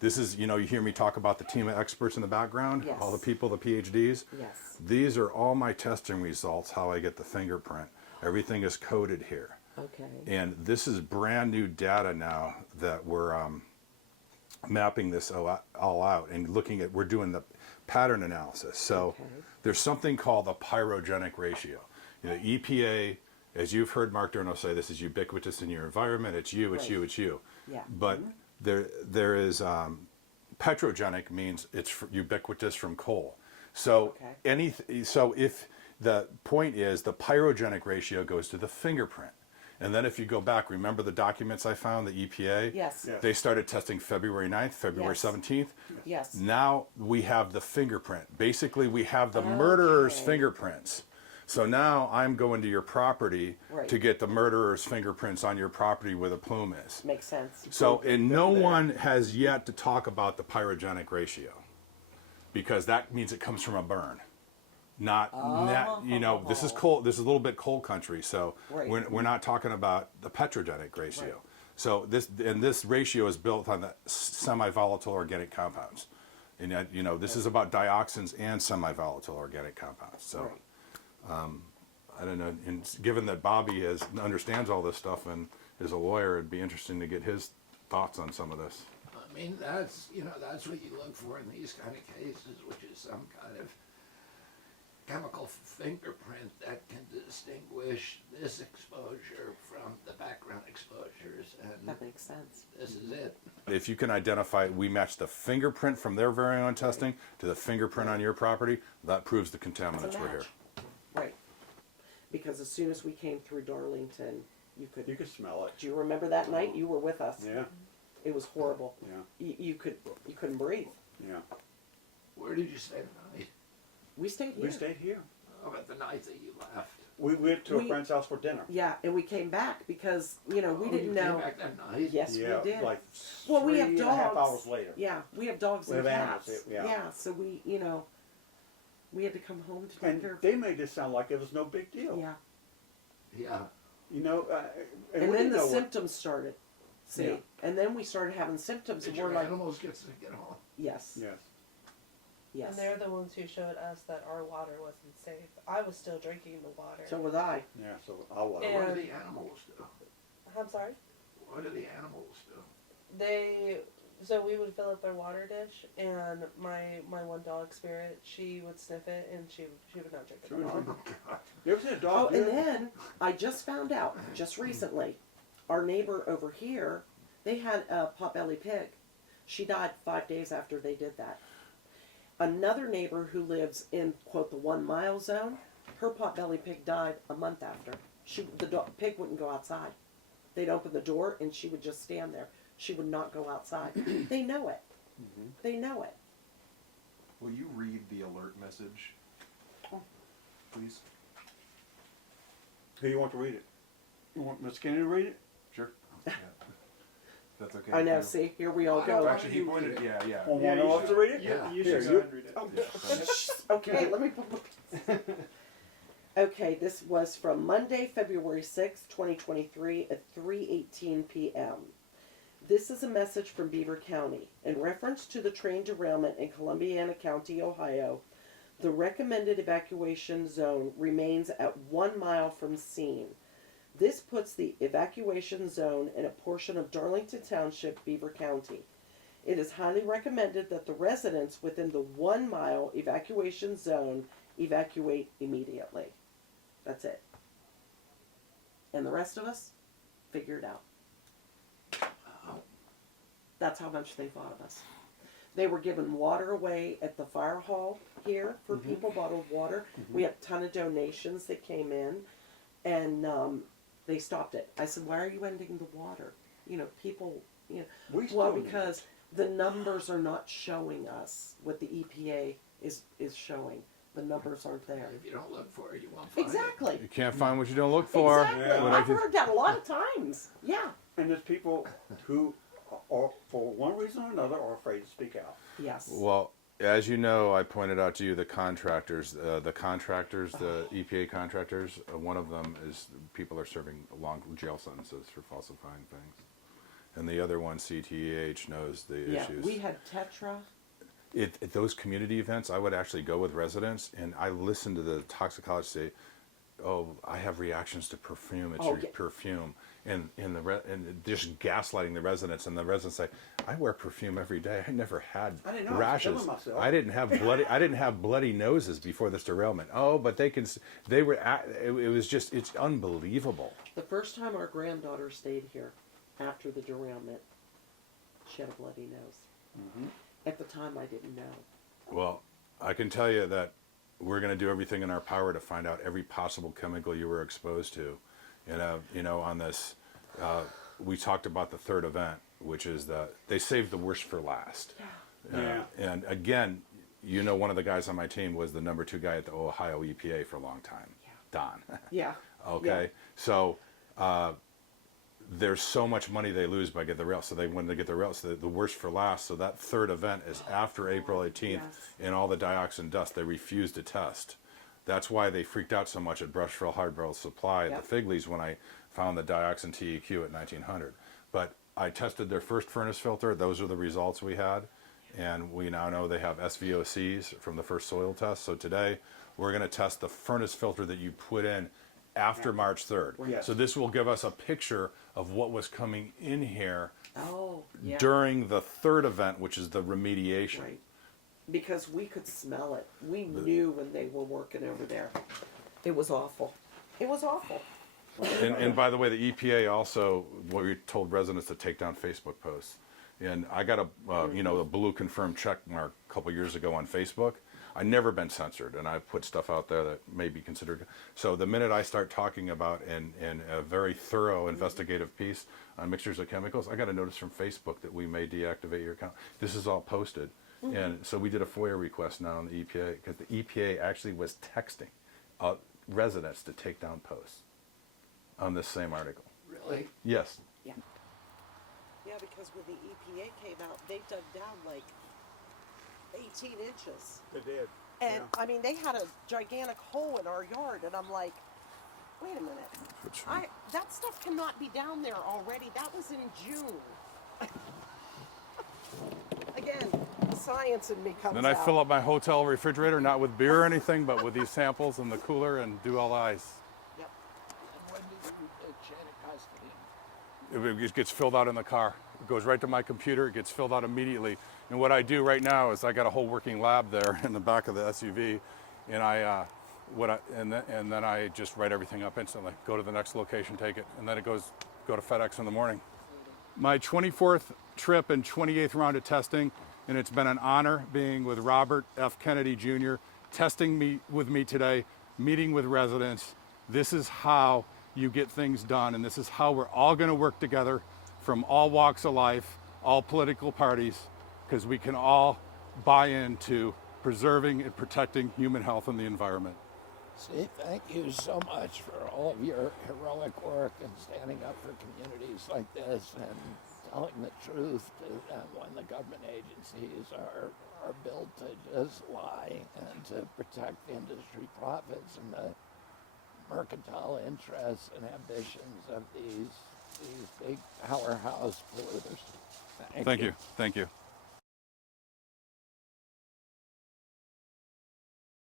This is, you hear me talk about the team of experts in the background, Yes. all the people, the PhDs. Yes. These are all my testing results, how I get the fingerprint. Everything is coded here. Okay. And this is brand new data now that we're mapping this all out and we're doing the pattern analysis. So Okay. there's something called the pyrogenic ratio. EPA, as you've heard Mark Durno say, this is ubiquitous in your environment. It's you, it's Right. you, it's you. Yeah. But there is petrogenic means it's ubiquitous from coal. So so if the point is the pyrogenic ratio goes to the fingerprint. And then if you go back, remember the documents I found, the EPA? Yes. Yes. They started testing February 9th, February Yes. 17th. Yes. Now we have the fingerprint. Basically, we have the murderer's Okay. fingerprints. So now I'm going to your property Right. to get the murderer's fingerprints on your property where the plume is. Makes sense. So, and no one has yet to talk about the pyrogenic ratio because that means it comes from a burn. Not, this is cold. This is a little bit cold country. So Right. we're not talking about the petrogenic ratio. Right. So this ratio is built on the semi-volatile organic compounds. And this is about dioxins and semi-volatile organic compounds. So Right. I don't know. And given that Bobby understands all this stuff and is a lawyer, it'd be interesting to get his thoughts on some of this. I mean, that's what you look for in these kind of cases, which is some kind of chemical fingerprint that can distinguish this exposure from the background exposures, and That makes sense. this is it. If you can identify, we match the fingerprint from their very own testing to the fingerprint on your property, that proves the It's a contaminants were here. match. Right. Because as soon as we came through Darlington, you could smell it. do you remember that night? You were with us. Yeah, It was horrible. yeah, You couldn't breathe. yeah. Where did you stay tonight? We stayed here. We stayed here. How about the night that you left? We went to We- a friend's house for dinner. Yeah, and we came back because we Oh, didn't you know. came back that night? Yes, Yeah, we did. like Well, we have 3.5 dogs. hours later. Yeah, we have dogs We and have animals, cats. yeah. So we had to come home to take And care of. they made it sound like it was no big deal. Yeah, Yeah. You know, and we then didn't the know what- symptoms started. See, Yeah. and then we started having symptoms, Did and we're your like, animals get to get home? yes, Yes. yes. And they're the ones who showed us that our water wasn't safe. I was still drinking the water. So was I. Yeah, so I was. And- What do the animals do? I'm sorry? What do the animals do? So we would fill up their water dish, and my one dog, Spirit, she would sniff it, and she would not drink it at all. You ever seen a Oh, dog? and then I just found out just recently, our neighbor over here, they had a potbelly pig. She died 5 days after they did that. Another neighbor who lives in, quote, the 1 mile zone, her potbelly pig died a month after. The pig wouldn't go outside. They'd open the door and she would just stand there. She would not go outside. They know it. They know it. Will you read the alert message, please? Who you want to read it? You want Miss Kennedy to read it? Sure. Yeah. That's okay. I know, with you. see, here we all I don't go. actually- Actually, he pointed. Yeah, yeah. Want one else to read it? Yeah. You Here, should you- go and read it. Oh, Yeah. okay, let me put. Okay, this was from Monday, February 6th, 2023 at 3:18 p.m. This is a message from Beaver County. In reference to the train derailment in Columbiana County, Ohio, the recommended evacuation zone remains at 1 mile from scene. This puts the evacuation zone in a portion of Darlington Township, Beaver County. It is highly recommended that the residents within the 1 mile evacuation zone evacuate immediately. That's it. And the rest of us, figure it out. That's how much they thought of us. They were giving water away at the fire hall here for people, bottled water. We had a ton of donations that came in, and they stopped it. I said, why are you ending the water? People, We well, still need because the numbers are not showing us what the EPA is showing. The numbers aren't there. If you don't look for it, you won't find it. Exactly. You can't find what you don't look for. Exactly. Yeah. What I I've could- heard that a lot of times. Yeah. And there's people who, are, for one reason or another, are afraid to speak out. Yes. Well, as you know, I pointed out to you the contractors, the EPA contractors. One of them is people are serving long jail sentences for falsifying things. and the other one, CTEH, knows the Yeah, issues. we had Tetra. At those community events, I would actually go with residents, and I listen to the toxicologist say, "Oh, I have reactions to perfume. It's Oh, your yeah. perfume," and just gaslighting the residents. And the residents say, "I wear perfume every day. I never had I didn't know. I was rashes. killing myself." I didn't have bloody noses before this derailment." Oh, but they were. It was just. It's unbelievable. The first time our granddaughter stayed here after the derailment, she had a bloody nose. At the time, I didn't know. Well, I can tell you that we're going to do everything in our power to find out every possible chemical you were exposed to. On this, we talked about the third event, which is they saved the worst for last. Yeah. And again, one of the guys on my team was the number 2 guy at the Ohio EPA for a long time, Don. Yeah. Okay, so there's so much money they lose by getting the rail. So when they get the rail, so the worst for last. So that third event is after April 18th, Yes. and all the dioxin dust they refused to test. That's why they freaked out so much at Brushville Hard Barrel Supply at Yep. the Figleys when I found the dioxin TEQ at 1900. But I tested their first furnace filter. Those are the results we had. And we now know they have SVOCs from the first soil test. So today we're going to test the furnace filter that you put in after March 3rd. Yes. So this will give us a picture of what was coming in here Oh, yeah. during the third event, which is the remediation. Right. Because we could smell it. We knew when they were working over there. It was awful. It was awful. And by the way, the EPA also, we told residents to take down Facebook posts. And I got a blue confirmed check mark a couple years ago on Facebook. I've never been censored, and I've put stuff out there that may be considered. So the minute I start talking about in a very thorough investigative piece on mixtures of chemicals, I got a notice from Facebook that we may deactivate your account. This is all posted. And so we did a FOIA request now on the EPA, because the EPA actually was texting residents to take down posts on this same article. Really? Yes. Yeah. Yeah, because when the EPA came out, they dug down like 18 inches. They did. And Yeah. I mean, they had a gigantic hole in our yard, and I'm like, wait a minute. That stuff cannot be down there already. That was in June. Again, the science in me comes Then I out. fill up my hotel refrigerator, not with beer or anything, but with these samples in the cooler and do all the ice. Yep. And when do you take chain of custody? It gets filled out in the car. It goes right to my computer. It gets filled out immediately. And what I do right now is I got a whole working lab there in the back of the SUV, and then I just write everything up instantly. Go to the next location, take it, and then it go to FedEx in the morning. My 24th trip and 28th round of testing, and it's been an honor being with Robert F. Kennedy Jr., testing with me today, meeting with residents. This is how you get things done, and this is how we're all going to work together from all walks of life, all political parties, because we can all buy into preserving and protecting human health and the environment. Steve, thank you so much for all of your heroic work and standing up for communities like this and telling the truth to them when the government agencies are built to just lie and to protect the industry profits and the mercantile interests and ambitions of these big powerhouse polluters. Thank you. Thank you.